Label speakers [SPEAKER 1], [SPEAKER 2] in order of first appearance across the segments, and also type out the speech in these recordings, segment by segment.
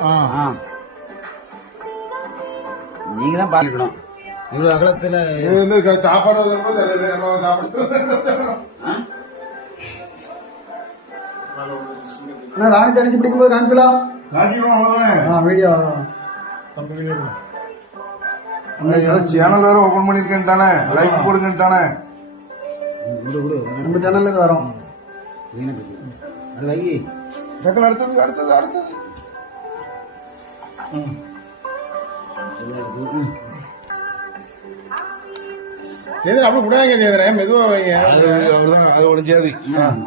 [SPEAKER 1] ஆ.
[SPEAKER 2] ஆ நீங்க தான் பார்க்கணும் இவ்வளவு அகலத்துல
[SPEAKER 1] சாப்பாடு
[SPEAKER 3] அண்ணா ராணி தனிச்சு பிடிக்கும்போது காமிக்கலாம்
[SPEAKER 1] காட்டிடும் அவ்வளவுதானே?
[SPEAKER 3] ஆ வீடியோ.
[SPEAKER 1] ஏதோ சேனல் வேற ஓபன் பண்ணிருக்கேன்ட்டானே. லைக் போடுங்கன்ட்டானே.
[SPEAKER 2] விடு விடு.
[SPEAKER 3] நம்ம சேனல்ல வரோம்.
[SPEAKER 2] அது வை.
[SPEAKER 1] அடுத்தது அடுத்தது அடுத்தது
[SPEAKER 4] சேதர் அப்படி விடாங்க சேதர மெதுவா வைங்க.
[SPEAKER 1] அவ்வளவுதான் அது ஒளிஞ்சாது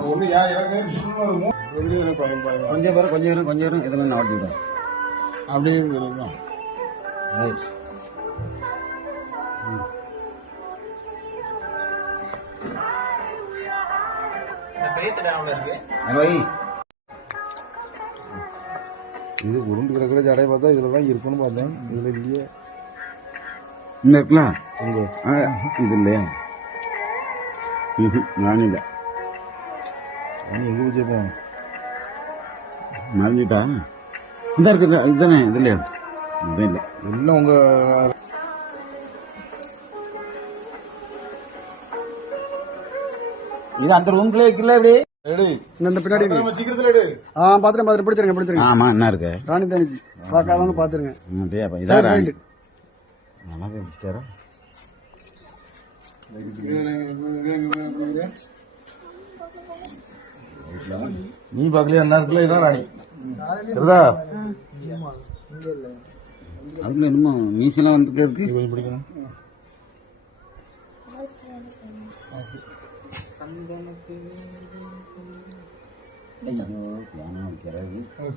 [SPEAKER 4] ஒண்ணு யா எனக்கு சும்மா ஒரு மூ- வெளியே ஒரு பயம் பயம்.
[SPEAKER 2] கொஞ்சம். பேர் கொஞ்சம் இரும் கொஞ்சம் இரும் இதெல்லாம் நான் ஓட்டிவிடும்
[SPEAKER 4] அப்படியே இருக்கும்
[SPEAKER 2] ரைட் அது வை
[SPEAKER 1] இது உருண்டு கிடக்குற ஜடை பார்த்தா இதுல தான் இருக்குன்னு பார்த்தேன். இதுல இல்லையே.
[SPEAKER 2] இந்த இருக்கலாம் இது இல்லையா. நானும் இல்லை.
[SPEAKER 1] அவன் எங்க வச்சிருப்பேன்
[SPEAKER 2] மறைஞ்சிட்டா? இந்த இருக்கு இதுதானே இது இல்லையா? இது இல்லை.
[SPEAKER 1] எல்லாம் உங்க
[SPEAKER 2] இது அந்த ரூம்குள்ளே வைக்கல இப்படி?
[SPEAKER 3] பின்னாடி ஆ பாத்துறேன் பாத்துறேன் பிடிச்சிருங்க பிடிச்சிருங்க.
[SPEAKER 2] ஆமா என்ன இருக்கு?
[SPEAKER 3] ராணி தனிச்சு பார்க்காதவங்க பாத்துருங்க.
[SPEAKER 2] அப்படியே? அப்ப ராணி.
[SPEAKER 3] ரைட்டு.
[SPEAKER 2] நல்லா பிடிச்சிட்டாரா
[SPEAKER 1] நீ பார்க்கலையா? என்ன இருக்குல்ல? இதான் ராணி. இருந்தா
[SPEAKER 2] அதுக்குள்ள என்னமோ மீசெல்லாம் வந்துருக்கு
[SPEAKER 1] பிடிக்கணும்.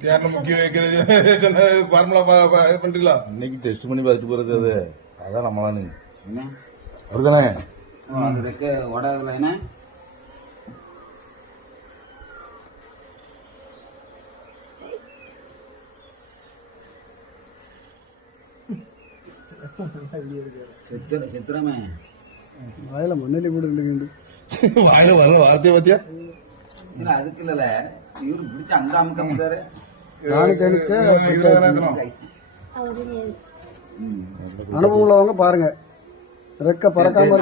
[SPEAKER 4] தேர்ன முக்கியம் வைக்கிறது. சொன்ன ஃபார்முலா பண்றீங்களா
[SPEAKER 1] இன்னைக்கு டெஸ்ட் பண்ணி பார்த்துட்டு போறது அது. அதான் நம்மளாம் நீ.
[SPEAKER 2] என்ன?
[SPEAKER 1] அப்படிதானே
[SPEAKER 2] அது ரெக்க ஓடாதுல என்ன? சித்திர சித்திரமே.
[SPEAKER 3] வாயில மண்ணெல்லி கூட இல்லைங்க
[SPEAKER 1] வாயில வர வார்த்தையை பார்த்தியா
[SPEAKER 2] இல்ல அதுக்கு இல்லல இவரு பிடிச்ச அங்க அமுக்க முடியாரு
[SPEAKER 3] ராணி தனிச்ச
[SPEAKER 2] ம்.
[SPEAKER 3] அனுபவம் உள்ளவங்க பாருங்க. ரெக்க பறக்காம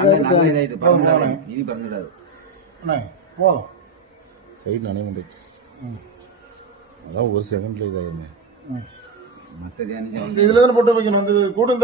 [SPEAKER 2] இனி பறந்துடாது.
[SPEAKER 4] அண்ணே, போதும்.
[SPEAKER 1] சைடு நானே முடிச்சு அதான் ஒரு செகண்ட்ல இதாயிருமே.
[SPEAKER 2] மற்ற
[SPEAKER 4] இதுல தானே போட்டு வைக்கணும்? அந்த கூட்டம்